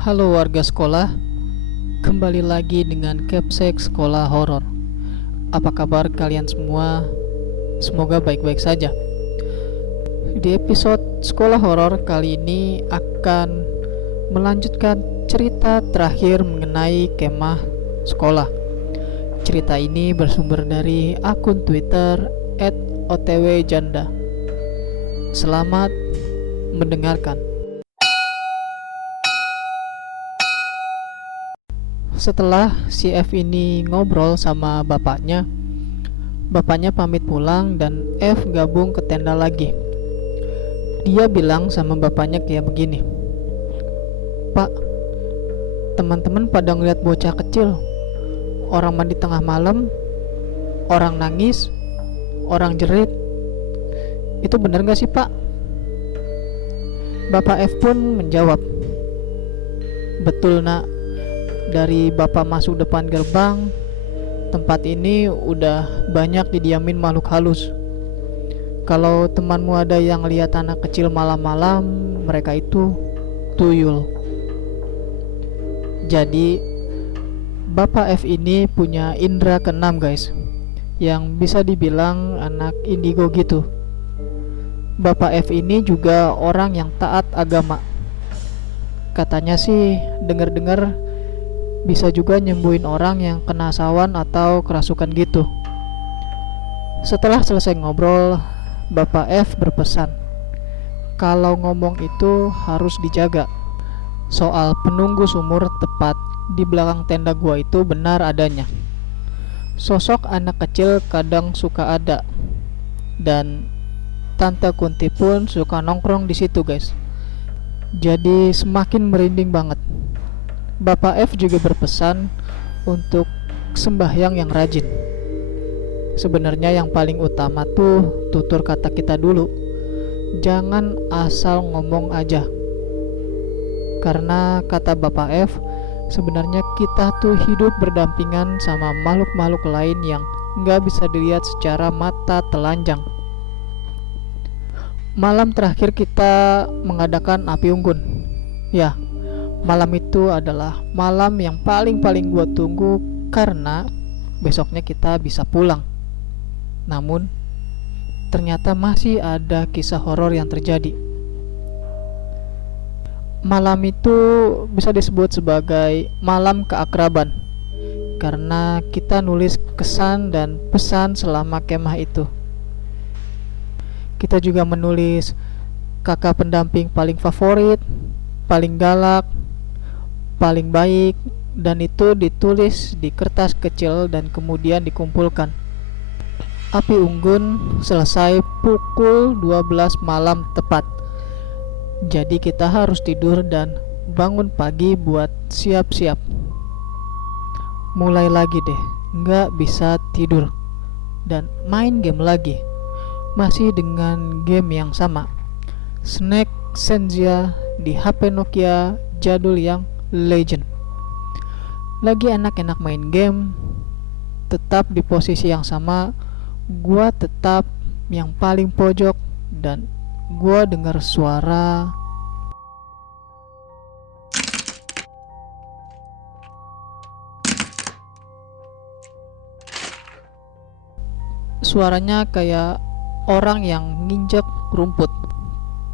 Halo warga sekolah, kembali lagi dengan Capsek Sekolah Horor. Apa kabar kalian semua? Semoga baik-baik saja. Di episode Sekolah Horor kali ini akan melanjutkan cerita terakhir mengenai kemah sekolah. Cerita ini bersumber dari akun Twitter @otwjanda. Selamat mendengarkan. Setelah si F ini ngobrol sama bapaknya pamit pulang dan F gabung ke tenda lagi. Dia bilang sama bapaknya kayak begini, "Pak, teman-teman pada ngeliat bocah kecil, orang mandi tengah malam, orang nangis, orang jerit. Itu bener gak sih, Pak?" Bapak F pun menjawab, "Betul, Nak. Dari bapak masuk depan gerbang, tempat ini udah banyak didiamin makhluk halus. Kalau temanmu ada yang lihat anak kecil malam-malam, mereka itu tuyul." Jadi bapak F ini punya indera keenam, guys, yang bisa dibilang anak indigo gitu. Bapak F ini juga orang yang taat agama. Katanya sih dengar-dengar bisa juga nyembuhin orang yang kena sawan atau kerasukan gitu. Setelah selesai ngobrol, Bapak F berpesan kalau ngomong itu harus dijaga. Soal penunggu sumur tepat di belakang tenda gua itu benar adanya. Sosok anak kecil kadang suka ada, dan Tante Kunti pun suka nongkrong di situ, guys. Jadi semakin merinding banget. Bapak F juga berpesan untuk sembahyang yang rajin. Sebenarnya yang paling utama tuh tutur kata kita dulu. Jangan asal ngomong aja. Karena kata Bapak F, sebenarnya kita tuh hidup berdampingan sama makhluk-makhluk lain yang nggak bisa dilihat secara mata telanjang. Malam terakhir kita mengadakan api unggun. Ya, malam itu adalah malam yang paling gua tunggu karena besoknya kita bisa pulang. Namun ternyata masih ada kisah horor yang terjadi. Malam itu bisa disebut sebagai malam keakraban karena kita nulis kesan dan pesan selama kemah itu. Kita juga menulis kakak pendamping paling favorit, paling galak, paling baik, dan itu ditulis di kertas kecil dan kemudian dikumpulkan. Api unggun selesai pukul 12 malam tepat. Jadi kita harus tidur dan bangun pagi buat siap-siap. Mulai lagi deh, nggak bisa tidur dan main game lagi. Masih dengan game yang sama, Snake Senja di HP Nokia jadul yang legend. Lagi enak-enak main game, tetap di posisi yang sama, gua tetap yang paling pojok dan gua dengar suaranya kayak orang yang nginjek rumput,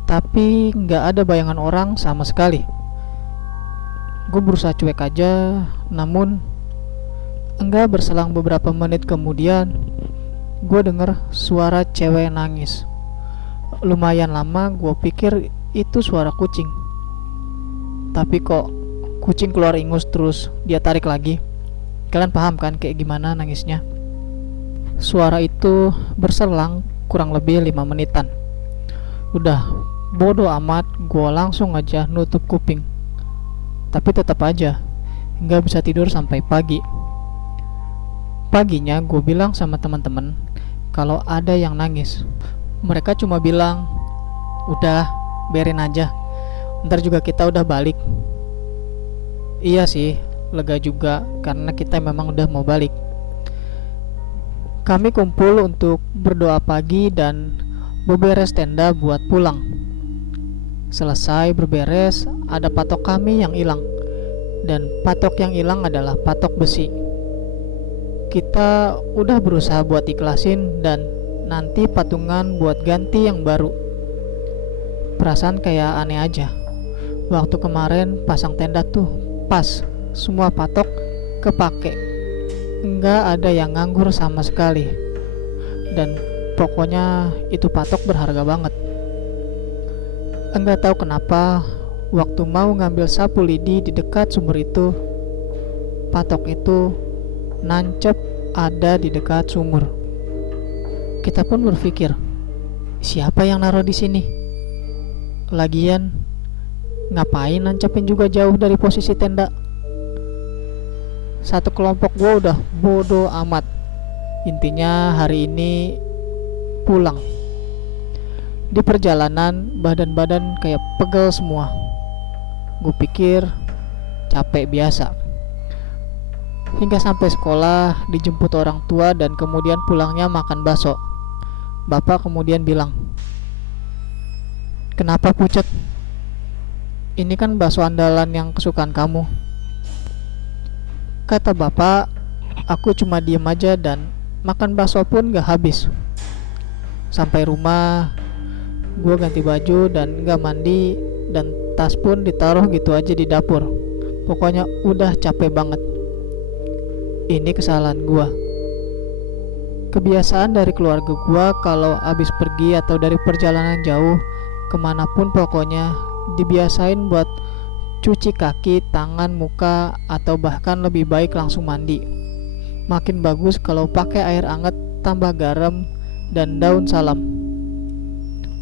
tapi nggak ada bayangan orang sama sekali. Gue berusaha cuek aja, namun enggak berselang beberapa menit kemudian gue denger suara cewek nangis. Lumayan lama gue pikir itu suara kucing, tapi kok kucing keluar ingus terus dia tarik lagi. Kalian paham kan kayak gimana nangisnya? Suara itu berselang kurang lebih 5 menitan. Udah bodoh amat, gue langsung aja nutup kuping. Tapi tetap aja nggak bisa tidur sampai pagi. Paginya gue bilang sama teman-teman kalau ada yang nangis. Mereka cuma bilang, "Udah, biarin aja, ntar juga kita udah balik." Iya sih, lega juga karena kita memang udah mau balik. Kami kumpul untuk berdoa pagi dan beberes tenda buat pulang. Selesai berberes, ada patok kami yang hilang. dan patok yang hilang adalah patok besi. Kita udah berusaha buat ikhlasin dan nanti patungan buat ganti yang baru. Perasaan kayak aneh aja. Waktu kemarin pasang tenda tuh pas, semua patok kepake, nggak ada yang nganggur sama sekali. Dan pokoknya itu patok berharga banget. Enggak tahu kenapa waktu mau ngambil sapu lidi di dekat sumur itu, patok itu nancep ada di dekat sumur. Kita pun berpikir, siapa yang naruh di sini? Lagian ngapain nancepin juga jauh dari posisi tenda? Satu kelompok gue udah bodoh amat. Intinya hari ini pulang. Di perjalanan badan-badan kayak pegel semua. Gue pikir capek biasa. Hingga sampai sekolah dijemput orang tua dan kemudian pulangnya makan bakso. Bapak kemudian bilang, "Kenapa pucet? Ini kan bakso andalan yang kesukaan kamu." Kata bapak, aku cuma diem aja dan makan bakso pun gak habis. Sampai rumah, gue ganti baju dan gak mandi, dan tas pun ditaruh gitu aja di dapur. Pokoknya udah capek banget. Ini kesalahan gue. Kebiasaan dari keluarga gue kalau abis pergi atau dari perjalanan jauh kemanapun pokoknya dibiasain buat cuci kaki, tangan, muka, atau bahkan lebih baik langsung mandi. Makin bagus kalau pakai air hangat tambah garam dan daun salam.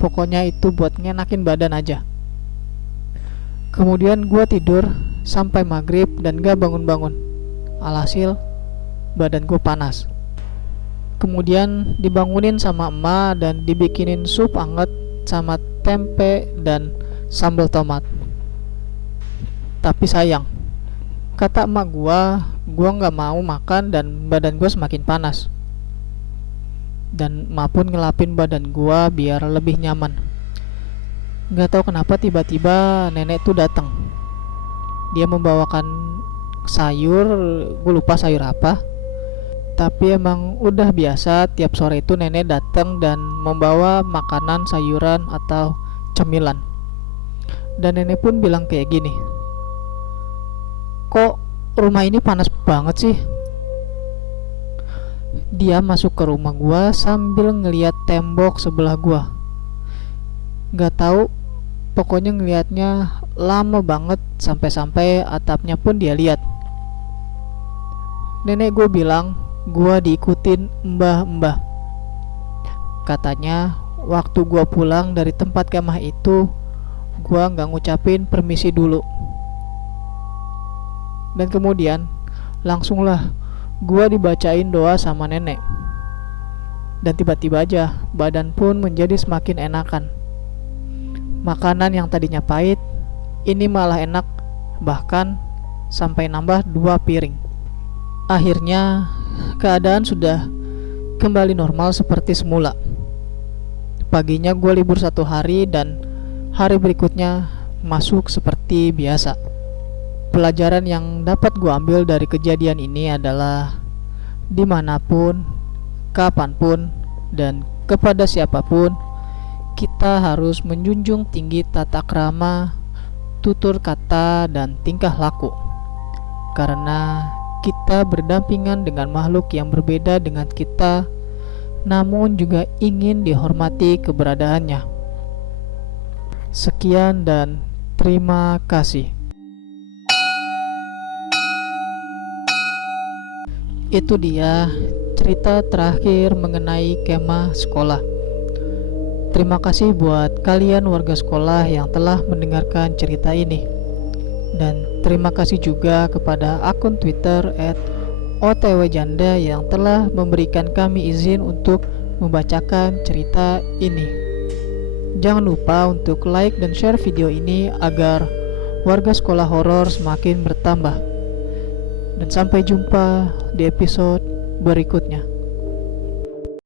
Pokoknya itu buat ngenakin badan aja. Kemudian gue tidur sampai maghrib dan gak bangun-bangun. Alhasil badan gue panas. Kemudian dibangunin sama emak dan dibikinin sup hangat sama tempe dan sambal tomat. Tapi sayang, kata emak gua gak mau makan dan badan gua semakin panas. Dan emak pun ngelapin badan gua biar lebih nyaman. Gak tahu kenapa tiba-tiba nenek tuh datang. Dia membawakan sayur, gue lupa sayur apa. Tapi emang udah biasa tiap sore itu nenek datang dan membawa makanan, sayuran atau cemilan. Dan nenek pun bilang kayak gini, "Kok rumah ini panas banget sih?" Dia masuk ke rumah gua sambil ngeliat tembok sebelah gua. Gak tahu, pokoknya ngeliatnya lama banget sampai-sampai atapnya pun dia lihat. Nenek gua bilang gua diikutin mbah-mbah. Katanya waktu gua pulang dari tempat kemah itu, gua gak ngucapin permisi dulu. Dan kemudian langsunglah gua dibacain doa sama nenek. Dan tiba-tiba aja badan pun menjadi semakin enakan. Makanan yang tadinya pahit ini malah enak, bahkan sampai nambah 2 piring. Akhirnya keadaan sudah kembali normal seperti semula. Paginya gue libur 1 hari dan hari berikutnya masuk seperti biasa. Pelajaran yang dapat gue ambil dari kejadian ini adalah dimanapun, kapanpun, dan kepada siapapun, kita harus menjunjung tinggi tata krama, tutur kata, dan tingkah laku. Karena kita berdampingan dengan makhluk yang berbeda dengan kita, namun juga ingin dihormati keberadaannya. Sekian dan terima kasih. Itu dia cerita terakhir mengenai kemah sekolah. Terima kasih buat kalian warga sekolah yang telah mendengarkan cerita ini. Dan terima kasih juga kepada akun Twitter @otwjanda yang telah memberikan kami izin untuk membacakan cerita ini. Jangan lupa untuk like dan share video ini agar warga sekolah horor semakin bertambah. Dan sampai jumpa di episode berikutnya.